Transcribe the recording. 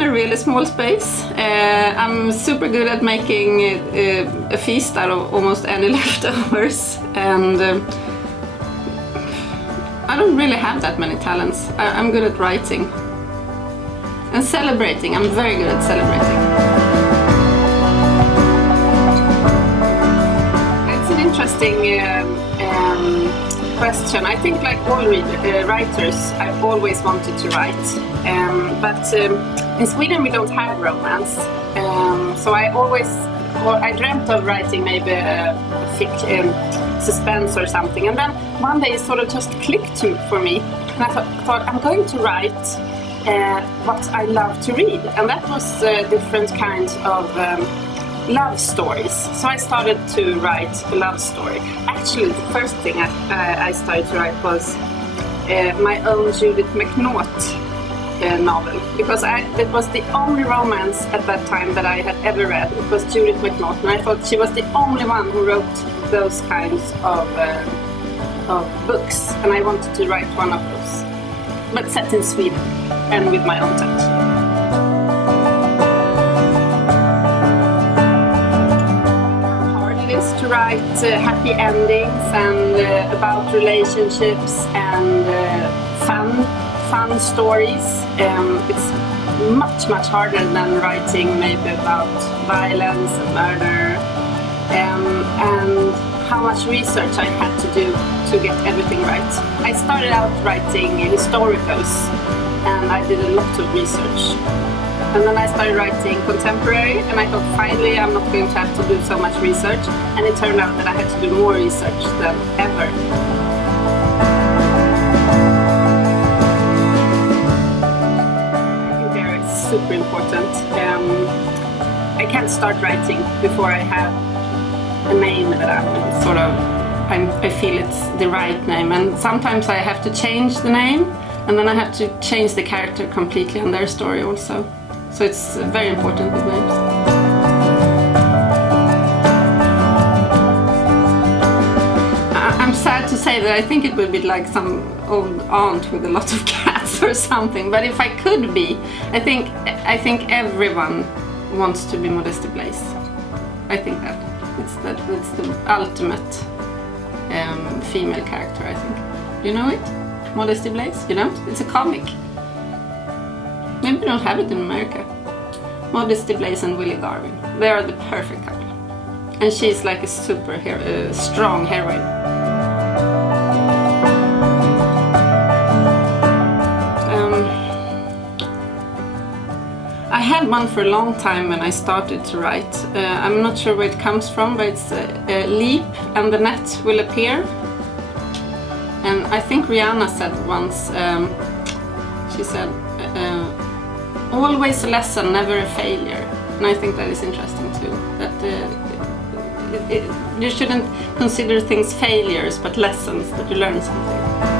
in a really small space. I'm super good at making a feast out of almost any leftovers, and I don't really have that many talents. I'm good at writing and celebrating. I'm very good at celebrating. It's an interesting question. I think, like all writers, I've always wanted to write, but in Sweden we don't have romance, so I dreamt of writing maybe a fiction, suspense or something, and then one day it sort of just clicked for me, and I thought I'm going to write what I love to read, and that was different kinds of love stories. So I started to write a love story. Actually, the first thing I started to write was my own Judith McNaught novel, because it was the only romance at that time that I had ever read. It was Judith McNaught, and I thought she was the only one who wrote those kinds of books, and I wanted to write one of those, but set in Sweden and with my own touch. To write happy endings and about relationships and fun stories. It's much harder than writing maybe about violence and murder, and how much research I had to do to get everything right. I started out writing historicals, and I did a lot of research. And then I started writing contemporary, and I thought finally I'm not going to have to do so much research, and it turned out that I had to do more research than ever. I think they're super important. I can't start writing before I have a name that I feel it's the right name, and sometimes I have to change the name, and then I have to change the character completely and their story also. So it's very important with names. I'm sad to say that I think it would be like some old aunt with a lot of cats or something. But if I could be, I think everyone wants to be Modesty Blaise. I think that it's the ultimate female character. I think. You know it, Modesty Blaise. You know, it's a comic. Maybe we don't have it in America. Modesty Blaise and Willie Garvin. They are the perfect couple. And she's like a super strong heroine. I had one for a long time when I started to write. I'm not sure where it comes from, but it's leap and the net will appear. And I think Rihanna said once, she said, always a lesson, never a failure. And I think that is interesting too. That you shouldn't consider things failures, but lessons, that you learn something.